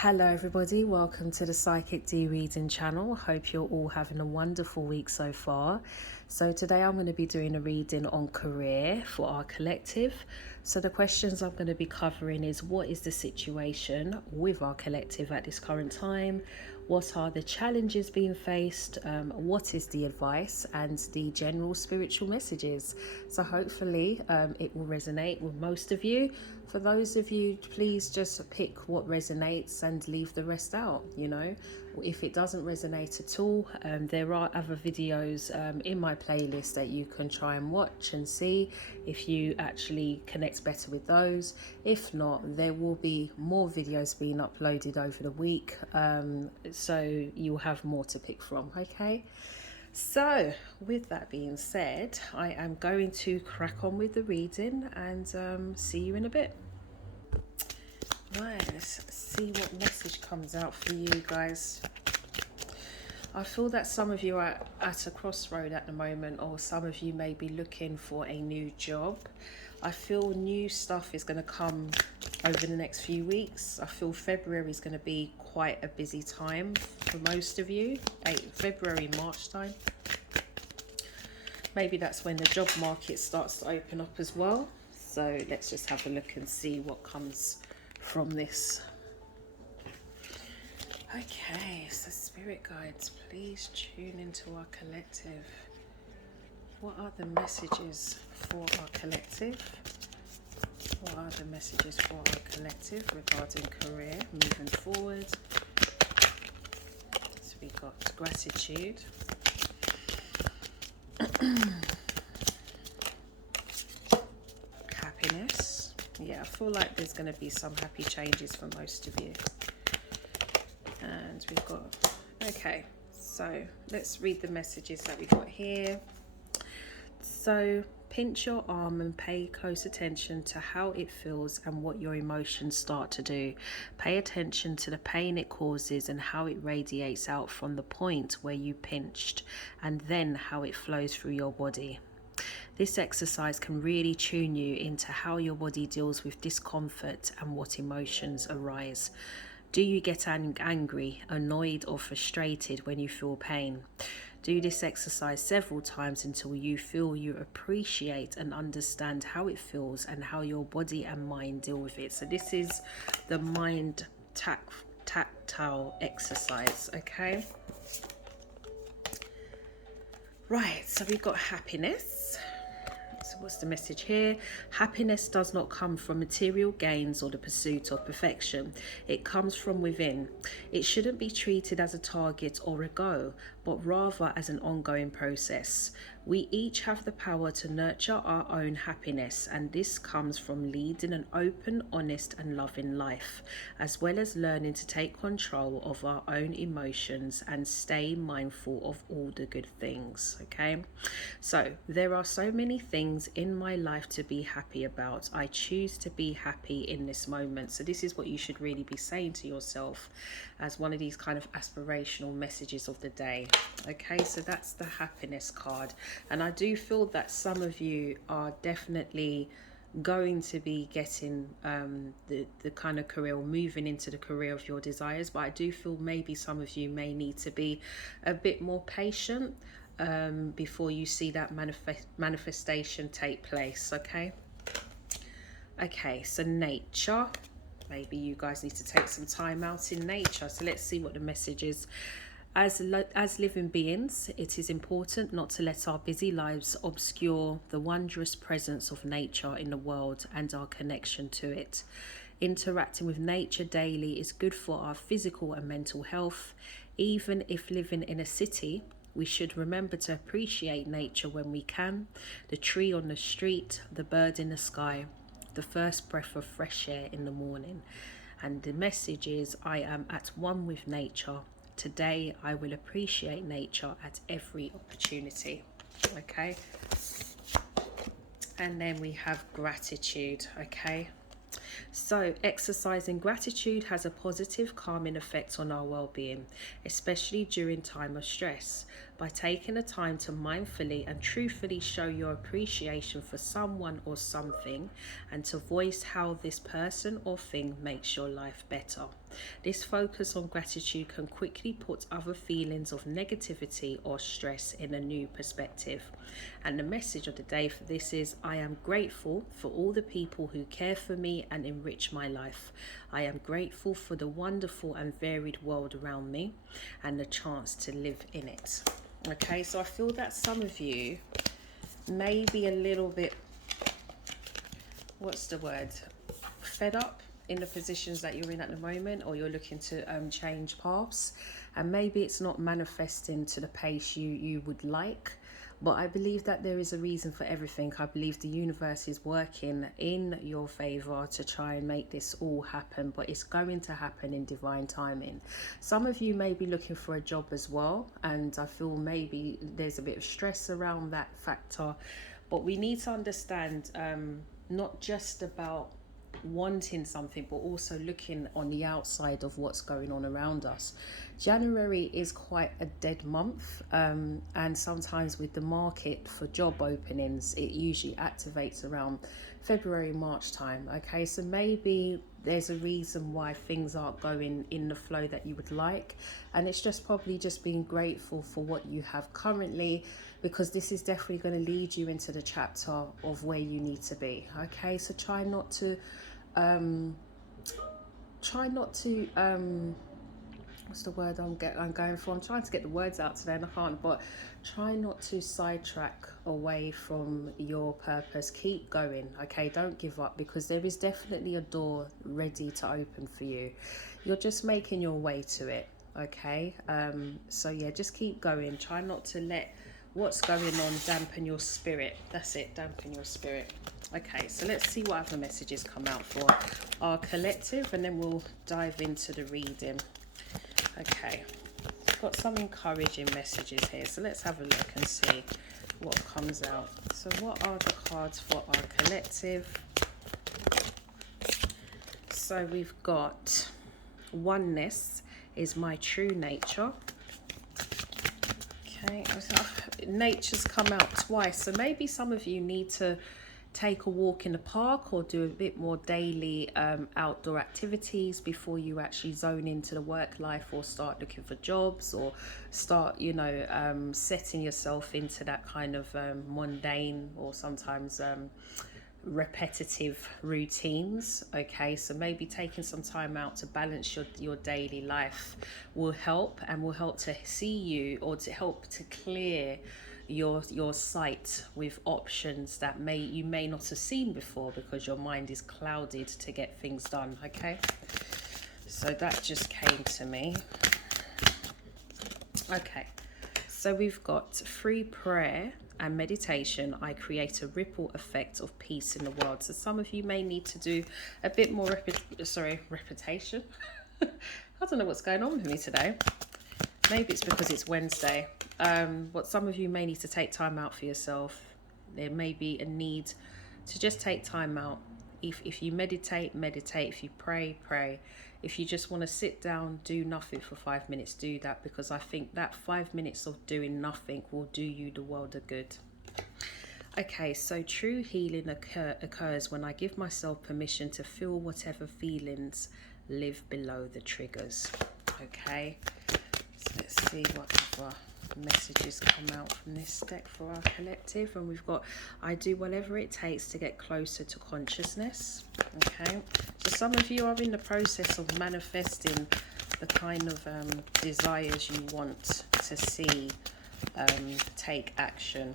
Hello everybody, welcome to the Psychic D Reading channel. Hope you're all having a wonderful week so far. So today I'm going to be doing a reading on career for our collective. So the questions I'm going to be covering is, what is the situation with our collective at this current time? What are the challenges being faced? What is the advice and the general spiritual messages? So hopefully it will resonate with most of you. For those of you, please just pick what resonates and leave the rest out. If it doesn't resonate at all, there are other videos in my playlist that you can try and watch and see if you actually connect better with those. If not, there will be more videos being uploaded over the week, so you'll have more to pick from. Okay, so with that being said, I am going to crack on with the reading and see you in a bit. Right, let's see what message comes out for you guys. I feel that some of you are at a crossroad at the moment, or some of you may be looking for a new job. I feel new stuff is going to come over the next few weeks. I feel February is going to be quite a busy time for most of you. February, March time. Maybe that's when the job market starts to open up as well. So let's just have a look and see what comes from this. Okay, so spirit guides, please tune into our collective. What are the messages for our collective? What are the messages for our collective regarding career moving forward? So we got gratitude. Happiness. Yeah, I feel like there's going to be some happy changes for most of you. And we've got, okay, so let's read the messages that we got here. So pinch your arm and pay close attention to how it feels and what your emotions start to do. Pay attention to the pain it causes and how it radiates out from the point where you pinched, and then how it flows through your body. This exercise can really tune you into how your body deals with discomfort and what emotions arise. Do you get angry, annoyed, or frustrated when you feel pain? Do this exercise several times until you feel you appreciate and understand how it feels and how your body and mind deal with it. So this is the mind tactile exercise, okay? Right, so we've got happiness. So what's the message here? Happiness does not come from material gains or the pursuit of perfection. It comes from within. It shouldn't be treated as a target or a goal, but rather as an ongoing process. We each have the power to nurture our own happiness, and this comes from leading an open, honest, and loving life, as well as learning to take control of our own emotions and stay mindful of all the good things. Okay, so there are so many things in my life to be happy about. I choose to be happy in this moment. So this is what you should really be saying to yourself as one of these kind of aspirational messages of the day. Okay, so that's the happiness card. And I do feel that some of you are definitely going to be getting the kind of career, or moving into the career of your desires, but I do feel maybe some of you may need to be a bit more patient before you see that manifestation take place. Okay, so nature. Maybe you guys need to take some time out in nature. So let's see what the message is. As living beings, it is important not to let our busy lives obscure the wondrous presence of nature in the world and our connection to it. Interacting with nature daily is good for our physical and mental health. Even if living in a city, we should remember to appreciate nature when we can. The tree on the street, the bird in the sky, the first breath of fresh air in the morning. And the message is, I am at one with nature. Today, I will appreciate nature at every opportunity. Okay. And then we have gratitude. Okay. So exercising gratitude has a positive calming effect on our well-being, especially during time of stress. by taking the time to mindfully and truthfully show your appreciation for someone or something, and to voice how this person or thing makes your life better. This focus on gratitude can quickly put other feelings of negativity or stress in a new perspective. And the message of the day for this is, I am grateful for all the people who care for me and enrich my life. I am grateful for the wonderful and varied world around me and the chance to live in it. Okay, so I feel that some of you may be a little bit, what's the word, fed up in the positions that you're in at the moment, or you're looking to change paths, and maybe it's not manifesting to the pace you would like. But I believe that there is a reason for everything. I believe the universe is working in your favor to try and make this all happen, but it's going to happen in divine timing. Some of you may be looking for a job as well, and I feel maybe there's a bit of stress around that factor. But we need to understand, not just about wanting something, but also looking on the outside of what's going on around us. January is quite a dead month, and sometimes with the market for job openings, it usually activates around February, March time. Okay, so maybe there's a reason why things aren't going in the flow that you would like, and it's just probably just being grateful for what you have currently, because this is definitely going to lead you into the chapter of where you need to be. Okay, so try not to what's the word I'm going for? I'm trying to get the words out today and I can't, but try not to sidetrack away from your purpose. Keep going, okay? Don't give up, because there is definitely a door ready to open for you. You're just making your way to it, okay? So yeah, just keep going. Try not to let what's going on dampen your spirit. That's it, dampen your spirit. Okay, so let's see what other messages come out for our collective, and then we'll dive into the reading. Okay, got some encouraging messages here, so let's have a look and see what comes out. So what are the cards for our collective? So we've got oneness is my true nature. Okay, nature's come out twice, so maybe some of you need to take a walk in the park or do a bit more daily outdoor activities before you actually zone into the work life, or start looking for jobs, or start, you know, setting yourself into that kind of mundane or sometimes repetitive routines. Okay, so maybe taking some time out to balance your daily life will help, and will help to see you, or to help to clear your sight with options that you may not have seen before, because your mind is clouded to get things done. Okay, so that just came to me. Okay, so we've got through prayer and meditation, I create a ripple effect of peace in the world. So some of you may need to do a bit more repetition. I don't know what's going on with me today. Maybe it's because it's Wednesday. But some of you may need to take time out for yourself. There may be a need to just take time out. If you meditate. If you pray. If you just want to sit down, do nothing for 5 minutes, do that, because I think that 5 minutes of doing nothing will do you the world of good. Okay, so true healing occurs when I give myself permission to feel whatever feelings live below the triggers. Okay, so let's see what other messages come out from this deck for our collective. And we've got, I do whatever it takes to get closer to consciousness. Okay, so some of you are in the process of manifesting the kind of desires you want to see take action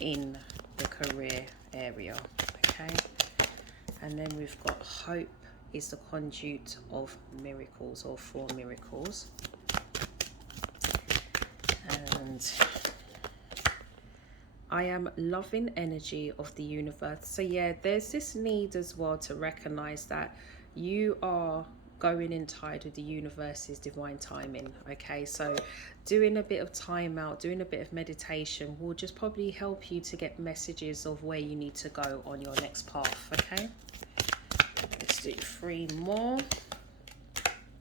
in the career area. Okay, and then we've got hope is the conduit of miracles, or for miracles. And I am loving energy of the universe. So yeah, there's this need as well to recognize that you are going in tide with the universe's divine timing. Okay, so doing a bit of time out, doing a bit of meditation will just probably help you to get messages of where you need to go on your next path. Okay, let's do 3 more.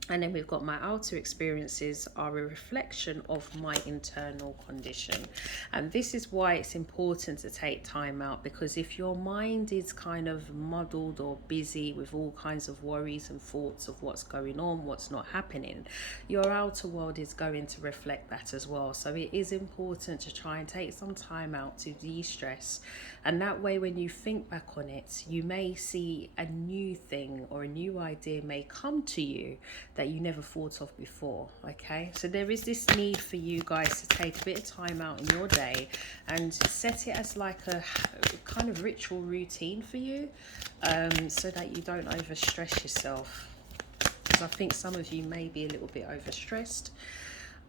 And then we've got my outer experiences are a reflection of my internal condition. And this is why it's important to take time out, because if your mind is kind of muddled or busy with all kinds of worries and thoughts of what's going on, what's not happening, your outer world is going to reflect that as well. So it is important to try and take some time out to de-stress. And that way, when you think back on it, you may see a new thing or a new idea may come to you that you never thought of before. Okay, so there is this need for you guys to take a bit of time out in your day and set it as like a kind of ritual routine for you, so that you don't overstress yourself, because I think some of you may be a little bit overstressed.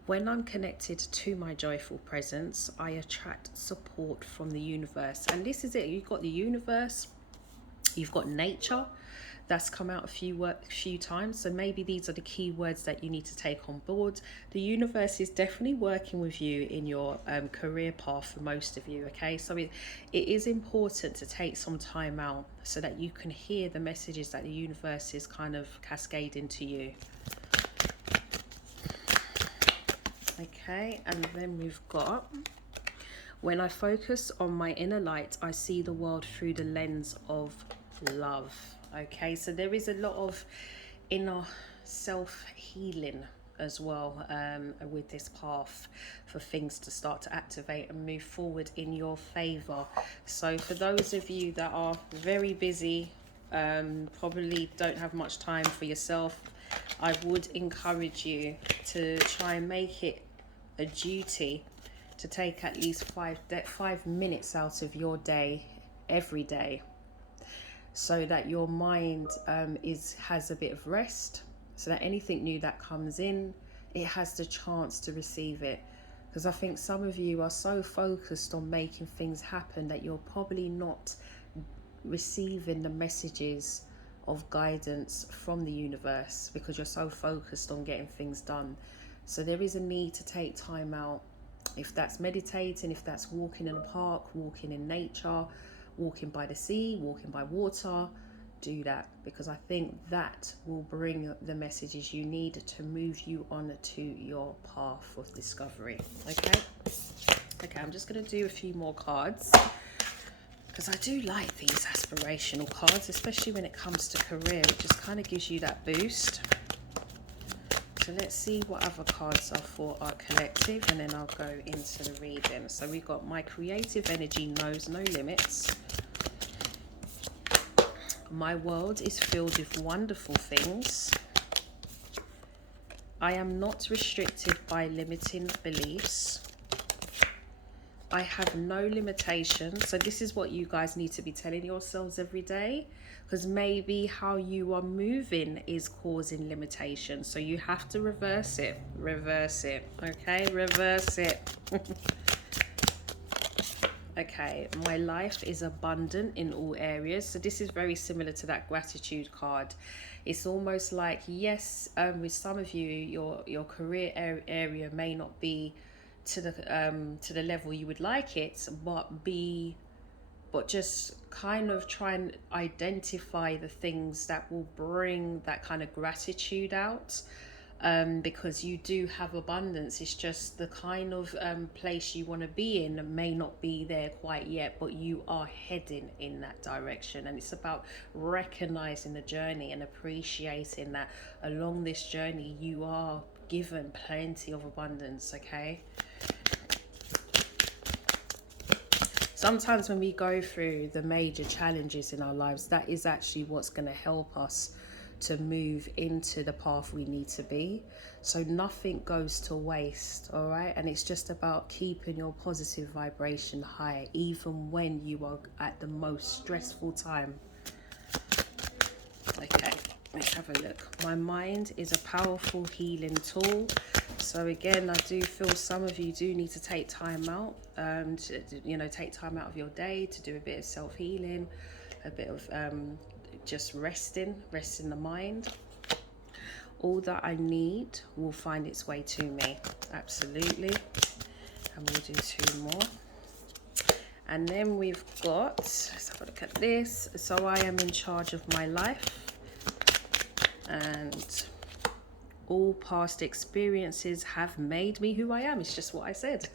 When I'm connected to my joyful presence, I attract support from the universe. And this is it. You've got the universe, you've got nature. That's come out a few times. So maybe these are the key words that you need to take on board. The universe is definitely working with you in your career path for most of you. Okay, so it is important to take some time out so that you can hear the messages that the universe is kind of cascading to you. Okay, and then we've got, when I focus on my inner light, I see the world through the lens of love. Okay, so there is a lot of inner self-healing as well with this path, for things to start to activate and move forward in your favor. So for those of you that are very busy, probably don't have much time for yourself, I would encourage you to try and make it a duty to take at least 5 minutes out of your day every day, so that your mind has a bit of rest, so that anything new that comes in, it has the chance to receive it. Because I think some of you are so focused on making things happen that you're probably not receiving the messages of guidance from the universe, because you're so focused on getting things done. So there is a need to take time out, if that's meditating, if that's walking in a park, walking in nature, walking by the sea, walking by water. Do that, because I think that will bring the messages you need to move you on to your path of discovery. Okay, I'm just going to do a few more cards, because I do like these aspirational cards, especially when it comes to career. It just kind of gives you that boost. So let's see what other cards are for our collective, and then I'll go into the reading. So we've got, my creative energy knows no limits. My world is filled with wonderful things. I am not restricted by limiting beliefs. I have no limitations. So this is what you guys need to be telling yourselves every day, because maybe how you are moving is causing limitations. So you have to reverse it. Okay, reverse it. Okay, my life is abundant in all areas. So this is very similar to that gratitude card. It's almost like, yes, with some of you, your career area may not be to the level you would like it, but just kind of try and identify the things that will bring that kind of gratitude out, because you do have abundance. It's just the kind of place you want to be in may not be there quite yet, but you are heading in that direction. And it's about recognizing the journey and appreciating that along this journey you are given plenty of abundance. Okay, sometimes when we go through the major challenges in our lives, that is actually what's going to help us to move into the path we need to be. So nothing goes to waste, all right? And it's just about keeping your positive vibration high, even when you are at the most stressful time. Okay, let's have a look. My mind is a powerful healing tool. So again, I do feel some of you do need to take time out, take time out of your day to do a bit of self-healing, a bit of just resting the mind. All that I need will find its way to me. Absolutely. And we'll do 2 more. And then we've got, let's have a look at this. So I am in charge of my life. And All past experiences have made me who I am. It's just what I said.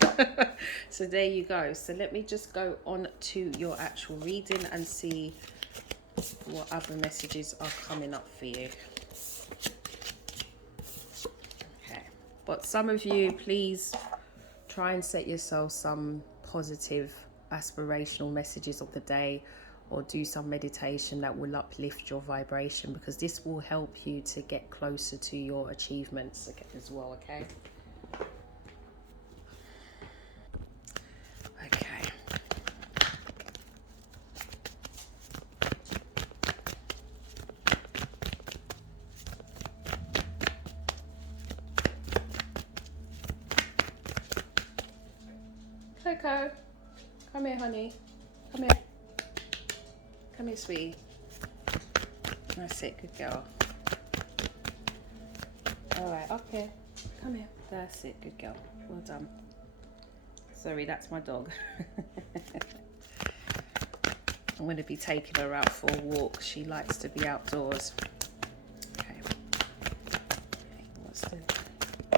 So there you go. So let me just go on to your actual reading and see what other messages are coming up for you. Okay. But some of you, please try and set yourself some positive, aspirational messages of the day, or do some meditation that will uplift your vibration, because this will help you to get closer to your achievements as well, okay? Okay. Coco, come here, honey. Come here. Come here, sweetie. That's it, good girl. All right, up here. Come here. That's it, good girl. Well done. Sorry, that's my dog. I'm going to be taking her out for a walk. She likes to be outdoors. Okay. What's the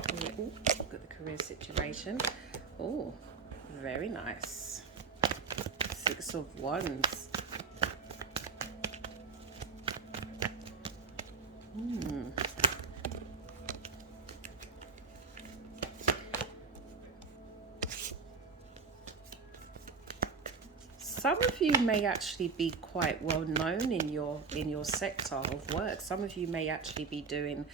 career? Ooh, look at the career situation. Oh, very nice. 6 of Wands. Some of you may actually be quite well known in your sector of work. Some of you may actually be doing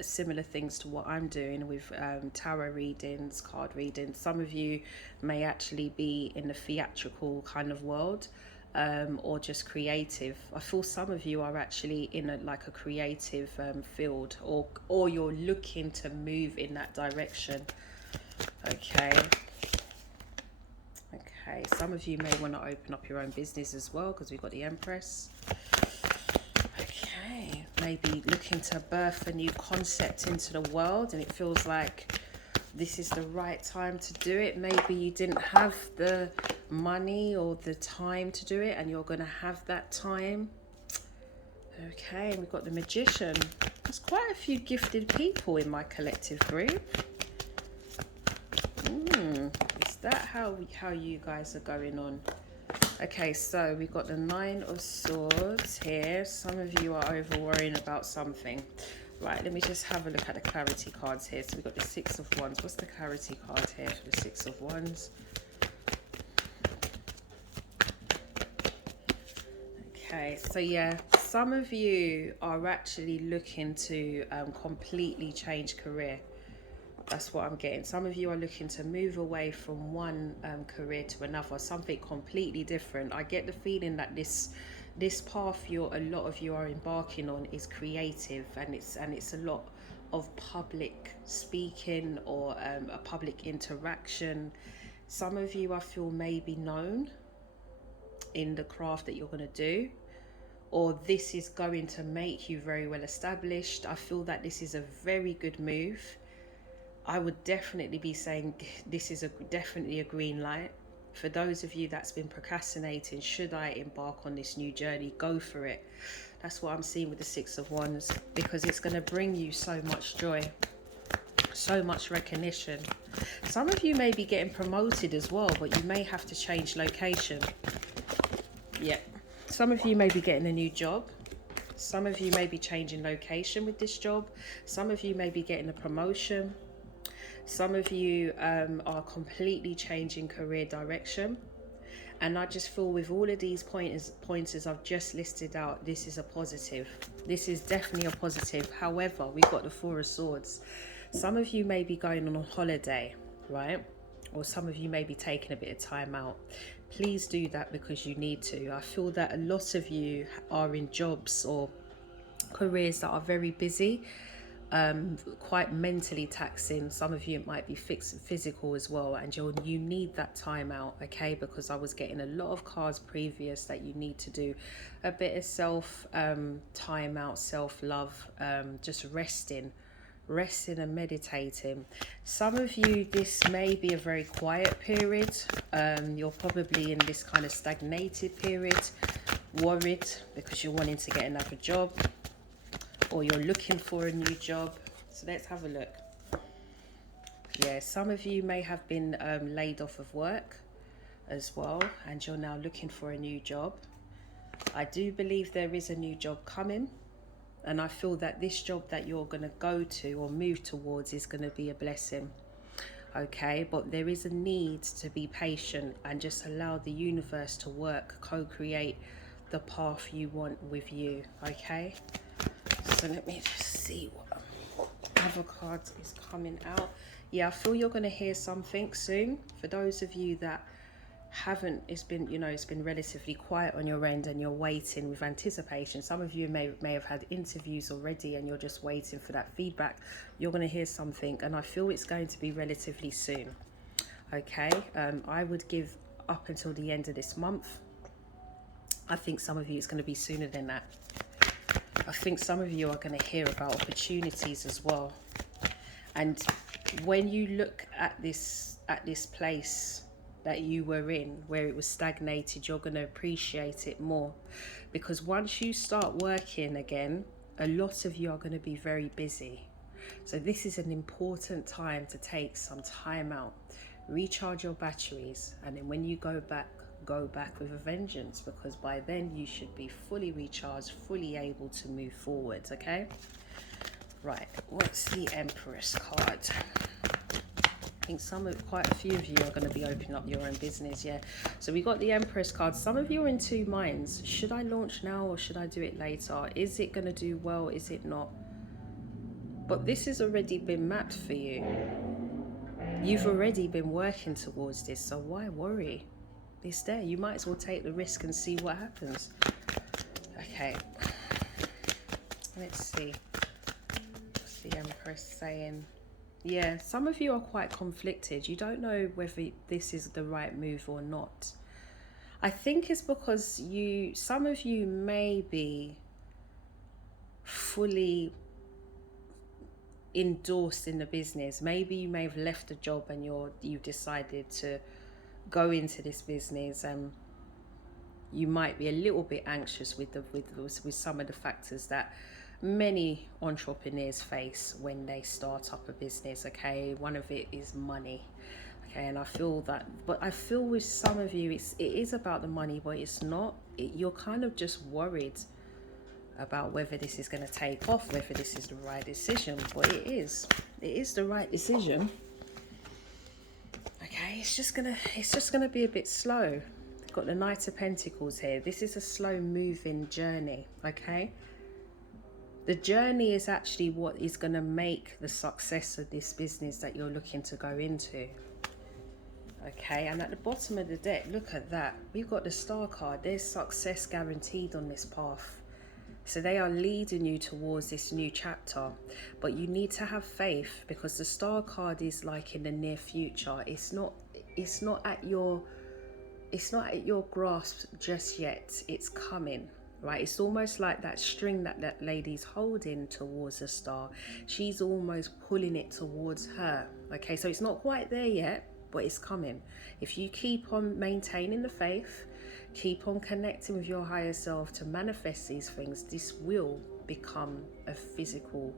similar things to what I'm doing with tarot readings, card readings. Some of you may actually be in the theatrical kind of world, or just creative. I feel some of you are actually in a creative field, or you're looking to move in that direction. Okay. Okay, some of you may want to open up your own business as well, because we've got the Empress. Okay, maybe looking to birth a new concept into the world, and it feels like this is the right time to do it. Maybe you didn't have the money or the time to do it, and you're going to have that time. Okay, we've got the Magician. There's quite a few gifted people in my collective group. Is that how you guys are going on? Okay, so we've got the 9 of Swords here. Some of you are over worrying about something. Right, let me just have a look at the clarity cards here. So we've got the 6 of Wands. What's the clarity card here for the 6 of Wands? Okay, so yeah, some of you are actually looking to completely change career. That's what I'm getting. Some of you are looking to move away from one career to another, something completely different. I get the feeling that this path a lot of you are embarking on is creative, and it's a lot of public speaking, or a public interaction. Some of you, I feel, may be known in the craft that you're going to do, or this is going to make you very well established. I feel that this is a very good move. I would definitely be saying this is definitely a green light. For those of you that's been procrastinating, should I embark on this new journey? Go for it. That's what I'm seeing with the 6 of Wands, because it's going to bring you so much joy, so much recognition. Some of you may be getting promoted as well, but you may have to change location. Yeah. Some of you may be getting a new job. Some of you may be changing location with this job. Some of you may be getting a promotion. Some of you are completely changing career direction. And I just feel with all of these pointers I've just listed out, this is a positive. This is definitely a positive. However, we've got the 4 of Swords. Some of you may be going on a holiday, right? Or some of you may be taking a bit of time out. Please do that because you need to. I feel that a lot of you are in jobs or careers that are very busy, quite mentally taxing. Some of you, it might be physical as well, and you need that time out, okay? Because I was getting a lot of cards previous that you need to do a bit of time out, self-love, just resting and meditating. Some of you, this may be a very quiet period. You're probably in this kind of stagnated period, worried because you're wanting to get another job, or you're looking for a new job. So let's have a look. Yeah, some of you may have been laid off of work as well, and you're now looking for a new job. I do believe there is a new job coming, and I feel that this job that you're going to go to or move towards is going to be a blessing. Okay, but there is a need to be patient and just allow the universe to work, co-create the path you want with you. Okay, so let me just see what other cards is coming out. Yeah, I feel you're going to hear something soon. For those of you that haven't, it's been, you know, it's been relatively quiet on your end and you're waiting with anticipation. Some of you may have had interviews already and you're just waiting for that feedback. You're going to hear something, and I feel it's going to be relatively soon. Okay, I would give up until the end of this month. I think some of you it's going to be sooner than that. I think some of you are going to hear about opportunities as well. And when you look at this place that you were in, where it was stagnated, you're going to appreciate it more, because once you start working again, a lot of you are going to be very busy. So this is an important time to take some time out, recharge your batteries, and then when you go back with a vengeance, because by then you should be fully recharged, fully able to move forward. Okay, right, what's the Empress card? I think quite a few of you are going to be opening up your own business. Yeah, so we got the Empress card. Some of you are in two minds. Should I launch now or should I do it later? Is it going to do well? Is it not? But this has already been mapped for you. You've already been working towards this, so why worry? It's there. You might as well take the risk and see what happens. Okay, let's see. What's the Empress saying? Yeah, some of you are quite conflicted. You don't know whether this is the right move or not. I think it's because some of you may be fully endorsed in the business. Maybe you may have left a job and you've decided to go into this business, and you might be a little bit anxious with some of the factors that many entrepreneurs face when they start up a business. Okay, one of it is money. Okay, and I feel that, but I feel with some of you it is about the money, but it's not. You're kind of just worried about whether this is going to take off, whether this is the right decision. But it is the right decision. Okay, it's just gonna be a bit slow. Got the Knight of Pentacles here. This is a slow moving journey. Okay, the journey is actually what is going to make the success of this business that you're looking to go into. Okay, and at the bottom of the deck, look at that. We've got the Star card. There's success guaranteed on this path. So they are leading you towards this new chapter. But you need to have faith, because the Star card is like in the near future. It's not at your grasp just yet. It's coming. Right, it's almost like that string that lady's holding towards the star. She's almost pulling it towards her. Okay, so it's not quite there yet, but it's coming. If you keep on maintaining the faith, keep on connecting with your higher self to manifest these things, this will become a physical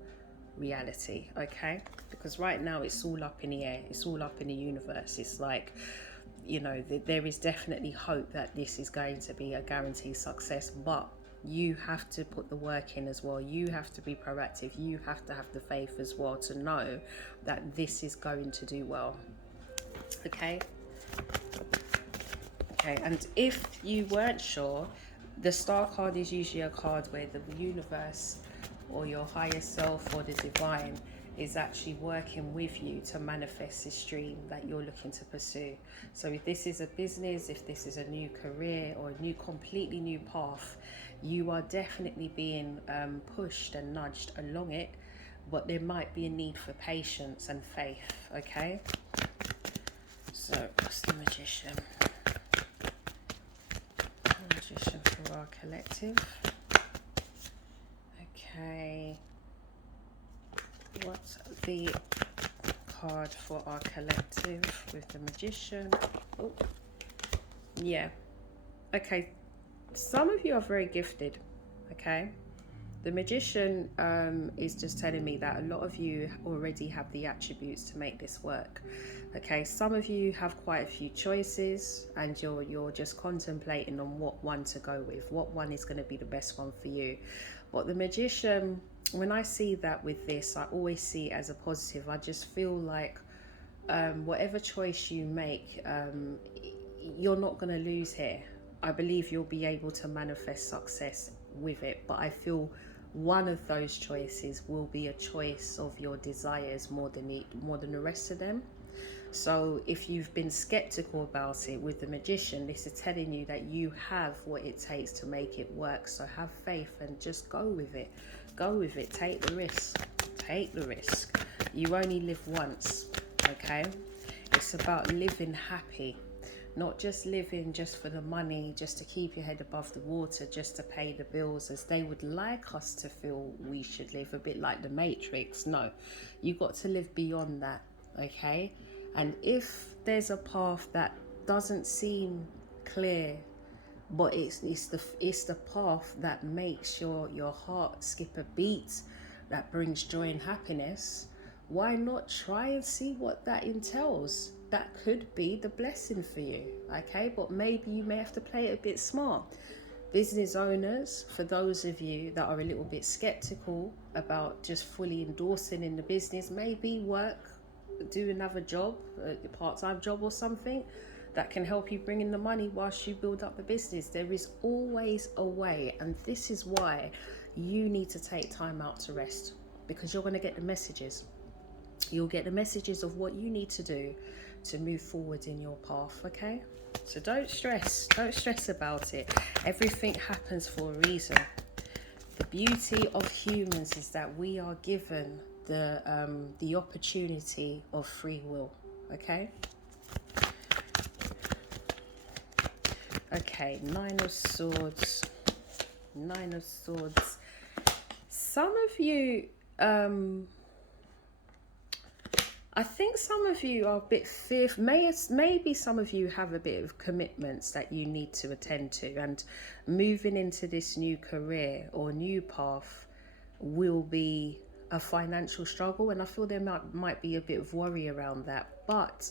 reality. Okay, because right now it's all up in the air, it's all up in the universe. It's like, you know, there is definitely hope that this is going to be a guaranteed success, but you have to put the work in as well. You have to be proactive. You have to have the faith as well to know that this is going to do well. Okay, and if you weren't sure, the Star card is usually a card where the universe or your higher self or the divine is actually working with you to manifest this dream that you're looking to pursue. So if this is a business, if this is a new career or a completely new path, you are definitely being pushed and nudged along it, but there might be a need for patience and faith. Okay, so what's the Magician? Magician for our collective. Okay, what's the card for our collective with the Magician? Oh, yeah. Okay, some of you are very gifted. Okay, The Magician is just telling me that a lot of you already have the attributes to make this work. Okay, some of you have quite a few choices, and you're just contemplating on what one to go with, what one is going to be the best one for you. But the Magician, when I see that with this, I always see it as a positive. I just feel like whatever choice you make, you're not going to lose here. I believe you'll be able to manifest success with it, but I feel one of those choices will be a choice of your desires more than the rest of them. So if you've been skeptical about it with the Magician, this is telling you that you have what it takes to make it work. So have faith and just go with it. Go with it. Take the risk. Take the risk. You only live once, okay? It's about living happy. Not just living just for the money, just to keep your head above the water, just to pay the bills as they would like us to feel we should live, a bit like the Matrix. No, you've got to live beyond that, okay? And if there's a path that doesn't seem clear, but it's the path that makes your heart skip a beat, that brings joy and happiness, why not try and see what that entails? That could be the blessing for you, okay? But maybe you may have to play it a bit smart. Business owners, for those of you that are a little bit skeptical about just fully endorsing in the business, maybe do another job, a part-time job or something that can help you bring in the money whilst you build up the business. There is always a way, and this is why you need to take time out to rest, because you're going to get the messages. You'll get the messages of what you need to do to move forward in your path, okay? So don't stress about it. Everything happens for a reason. The beauty of humans is that we are given the opportunity of free will, okay? Okay, Nine of Swords. Some of you, I think some of you are a bit fearful. Maybe some of you have a bit of commitments that you need to attend to, and moving into this new career or new path will be a financial struggle, and I feel there might be a bit of worry around that. But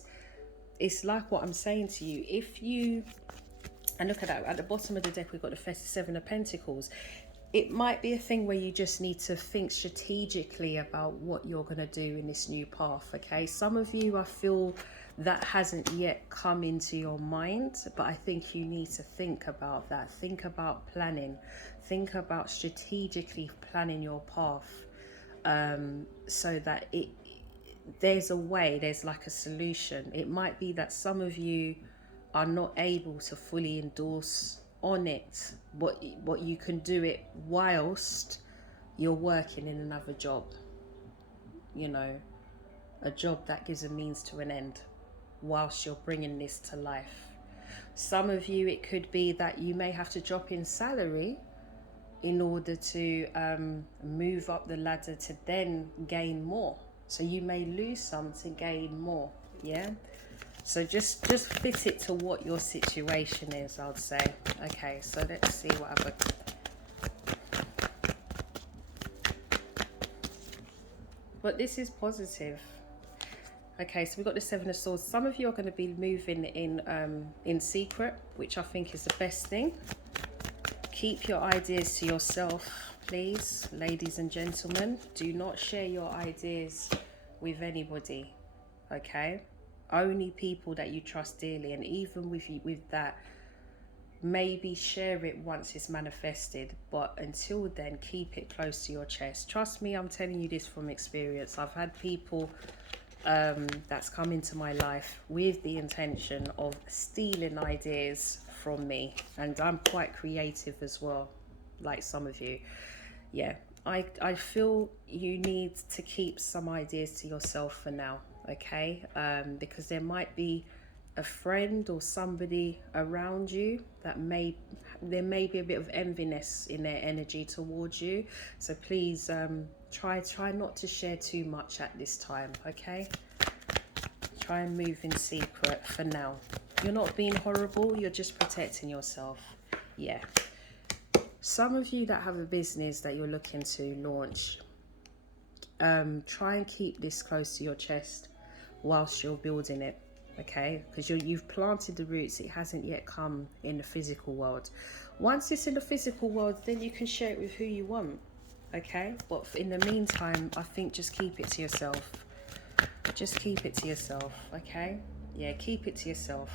it's like what I'm saying to you, and look at that, at the bottom of the deck we've got the Seven of Pentacles. It might be a thing where you just need to think strategically about what you're going to do in this new path, okay? Some of you, I feel that hasn't yet come into your mind, but I think you need to think about that. Think about planning. Think about strategically planning your path, so that there's a way, there's like a solution. It might be that some of you are not able to fully endorse on it, but you can do it whilst you're working in another job, you know, a job that gives a means to an end whilst you're bringing this to life. Some of you, it could be that you may have to drop in salary in order to move up the ladder to then gain more. So you may lose some to gain more, yeah? So just fit it to what your situation is, I'd say. Okay, so let's see what other... But this is positive. Okay, so we've got the Seven of Swords. Some of you are going to be moving in secret, which I think is the best thing. Keep your ideas to yourself, please, ladies and gentlemen. Do not share your ideas with anybody, okay? Only people that you trust dearly, and even with that, maybe share it once it's manifested, but until then, keep it close to your chest. Trust me, I'm telling you this from experience. I've had people that's come into my life with the intention of stealing ideas from me, and I'm quite creative as well, like some of you. Yeah, I feel you need to keep some ideas to yourself for now, okay? Because there might be a friend or somebody around you that there may be a bit of enviness in their energy towards you. So please try not to share too much at this time, okay? Try and move in secret for now. You're not being horrible, you're just protecting yourself. Yeah. Some of you that have a business that you're looking to launch, try and keep this close to your chest whilst you're building it, okay? Because you've planted the roots. It hasn't yet come in the physical world. Once it's in the physical world, then you can share it with who you want, okay? But in the meantime, I think just keep it to yourself. Just keep it to yourself, okay? Yeah, keep it to yourself.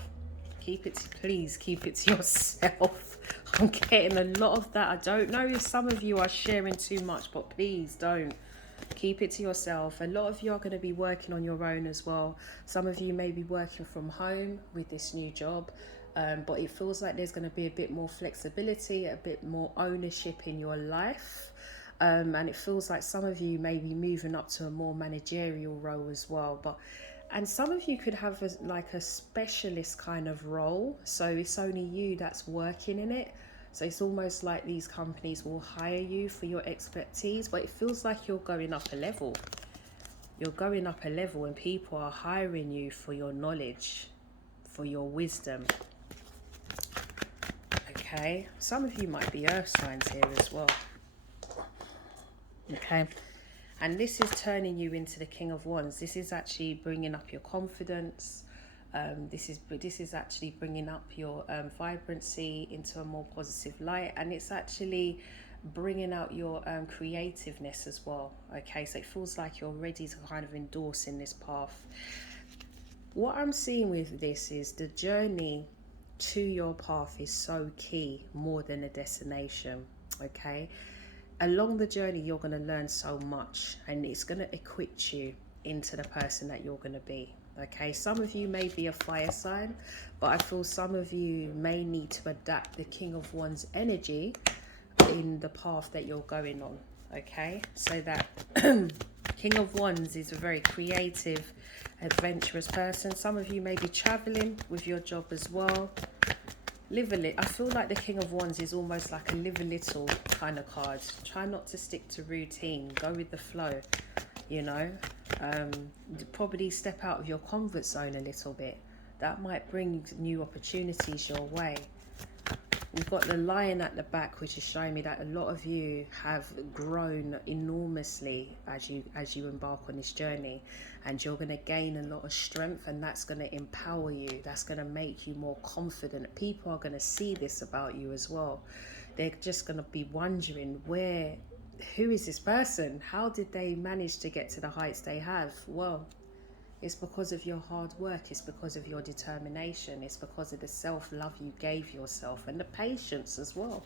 Please keep it to yourself. I'm getting a lot of that. I don't know if some of you are sharing too much, but please don't. Keep it to yourself. A lot of you are going to be working on your own as well. Some of you may be working from home with this new job, but it feels like there's going to be a bit more flexibility, a bit more ownership in your life. And it feels like some of you may be moving up to a more managerial role as well. And some of you could have like a specialist kind of role. So it's only you that's working in it. So it's almost like these companies will hire you for your expertise, but it feels like you're going up a level. You're going up a level and people are hiring you for your knowledge, for your wisdom. Okay, some of you might be earth signs here as well. Okay, and this is turning you into the King of Wands. This is actually bringing up your confidence. This is actually bringing up your vibrancy into a more positive light, and it's actually bringing out your creativeness as well. Okay, so it feels like you're ready to kind of endorse in this path. What I'm seeing with this is the journey to your path is so key, more than a destination. Okay, along the journey you're going to learn so much, and it's going to equip you into the person that you're going to be. Okay, some of you may be a fire sign, but I feel some of you may need to adapt the King of Wands energy in the path that you're going on. Okay, so that King of Wands is a very creative, adventurous person. Some of you may be traveling with your job as well. Live a little. I feel like the King of Wands is almost like a live a little kind of card. Try not to stick to routine. Go with the flow, you know. Probably step out of your comfort zone a little bit. That might bring new opportunities your way. We've got the lion at the back, which is showing me that a lot of you have grown enormously as you embark on this journey, and you're going to gain a lot of strength, and that's going to empower you. That's going to make you more confident. People are going to see this about you as well. They're just going to be wondering, who is this person? How did they manage to get to the heights they have? Well, it's because of your hard work. It's because of your determination. It's because of the self-love you gave yourself, and the patience as well.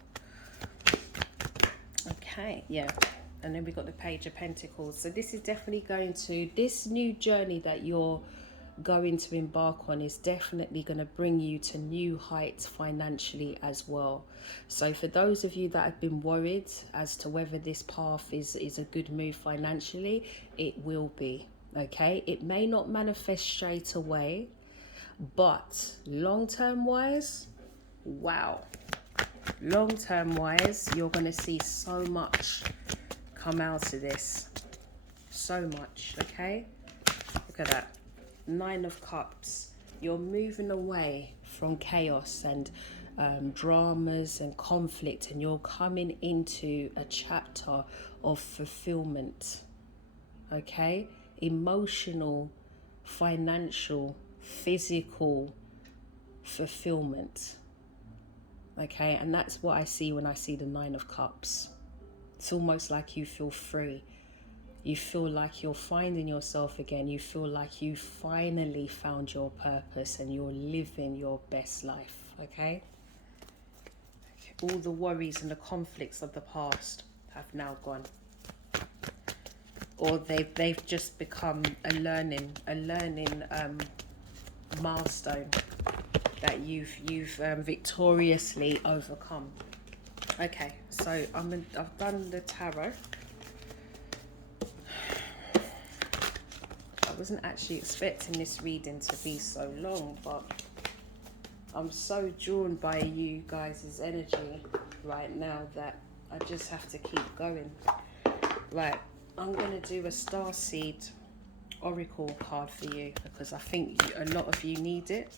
Okay, yeah. And then we got the Page of Pentacles. So this is definitely this new journey that you're going to embark on is definitely going to bring you to new heights financially as well. So for those of you that have been worried as to whether this path is a good move financially, it will be. Okay, it may not manifest straight away, but long-term wise, wow, long-term wise, you're going to see so much come out of this. So much. Okay, look at that. 9 of Cups. You're moving away from chaos and dramas and conflict, and you're coming into a chapter of fulfillment. Okay, emotional, financial, physical fulfillment. Okay, and that's what I see when I see the 9 of Cups. It's almost like you feel free. You feel like you're finding yourself again. You feel like you finally found your purpose and you're living your best life. Okay, all the worries and the conflicts of the past have now gone, or they've just become a learning milestone that you've victoriously overcome. Okay, so I've done the tarot. I wasn't actually expecting this reading to be so long, but I'm so drawn by you guys' energy right now that I just have to keep going. Right, I'm going to do a Starseed Oracle card for you because I think a lot of you need it.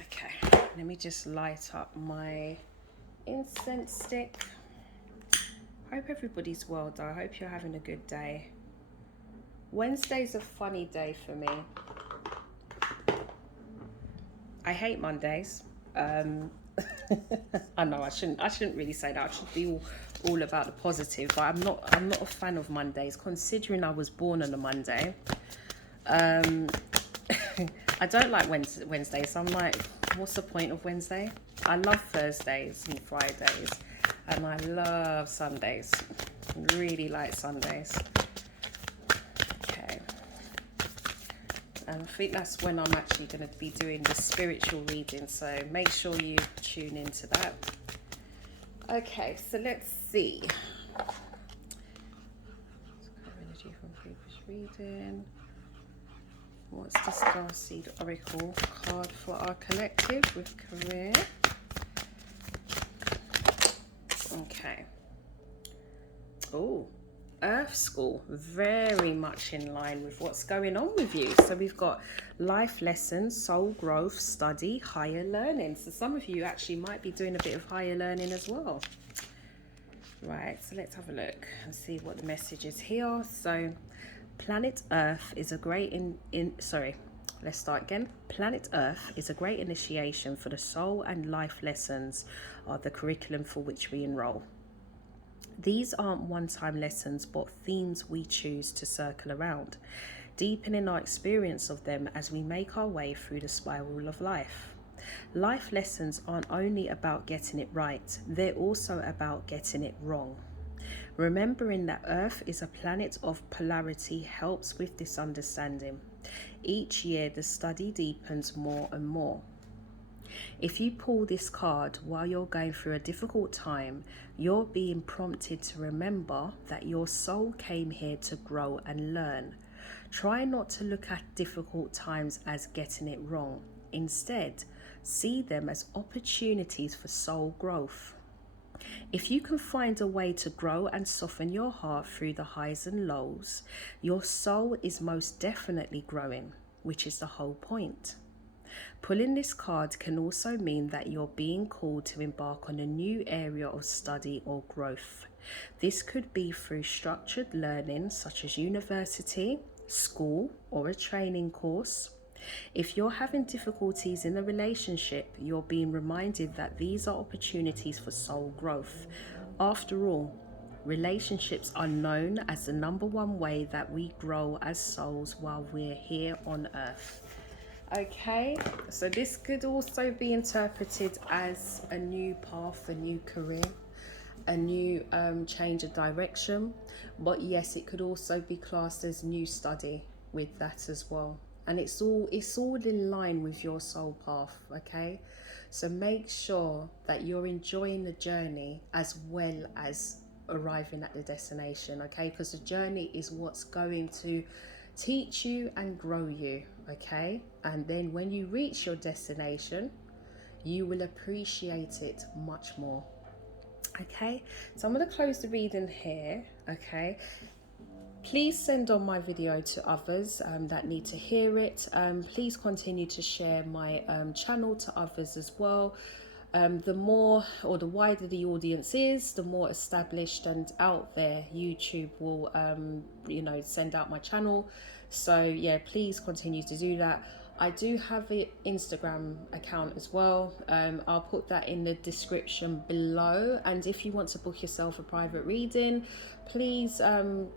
Okay, let me just light up my incense stick. Hope everybody's well though. I hope you're having a good day. Wednesday's a funny day for me. I hate Mondays. I know I shouldn't really say that. I should be all about the positive, but I'm not a fan of Mondays, considering I was born on a Monday. I don't like Wednesdays. So I'm like, what's the point of Wednesday? I love Thursdays and Fridays, and I love Sundays. Really like Sundays. Okay. And I think that's when I'm actually going to be doing the spiritual reading, so make sure you tune into that. Okay, so let's see. Energy from previous reading. What's the Starseed Oracle card for our collective with career? Okay. Oh, Earth School, very much in line with what's going on with you. So we've got life lessons, soul growth, study, higher learning. So some of you actually might be doing a bit of higher learning as well. Right, so let's have a look and see what the message is here. So Planet Earth is a great let's start again. Planet Earth is a great initiation for the soul, and life lessons are the curriculum for which we enroll. These aren't one-time lessons, but themes we choose to circle around, deepening our experience of them as we make our way through the spiral of life. Life lessons aren't only about getting it right, they're also about getting it wrong. Remembering that Earth is a planet of polarity helps with this understanding. Each year, the study deepens more and more. If you pull this card while you're going through a difficult time, you're being prompted to remember that your soul came here to grow and learn. Try not to look at difficult times as getting it wrong. Instead, see them as opportunities for soul growth. If you can find a way to grow and soften your heart through the highs and lows, your soul is most definitely growing, which is the whole point. Pulling this card can also mean that you're being called to embark on a new area of study or growth. This could be through structured learning such as university, school, or a training course. If you're having difficulties in a relationship, you're being reminded that these are opportunities for soul growth. After all, relationships are known as the #1 way that we grow as souls while we're here on Earth. Okay, so this could also be interpreted as a new path, a new career, a new change of direction. But yes, it could also be classed as new study with that as well. And it's all in line with your soul path, okay? So make sure that you're enjoying the journey as well as arriving at the destination, okay? Because the journey is what's going to teach you and grow you, okay? And then when you reach your destination, you will appreciate it much more, okay? So I'm going to close the reading here, okay? Please send on my video to others that need to hear it. Please continue to share my channel to others as well. The more or the wider the audience is, the more established and out there YouTube will, send out my channel. So yeah, please continue to do that. I do have an Instagram account as well. I'll put that in the description below. And if you want to book yourself a private reading, please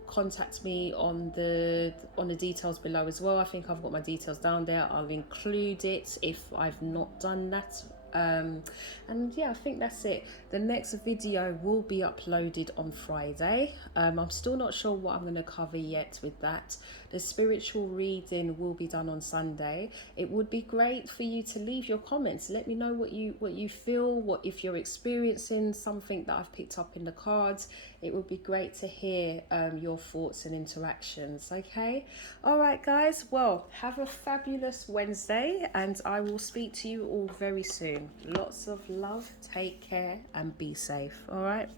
contact me on the details below as well. I think I've got my details down there. I'll include it if I've not done that. And yeah, I think that's it. The next video will be uploaded on Friday. I'm still not sure what I'm going to cover yet with that. The spiritual reading will be done on Sunday. It would be great for you to leave your comments. Let me know what you feel, if you're experiencing something that I've picked up in the cards. It would be great to hear your thoughts and interactions. Okay, all right guys, well, have a fabulous Wednesday, and I will speak to you all very soon. Lots of love, take care, and be safe. All right.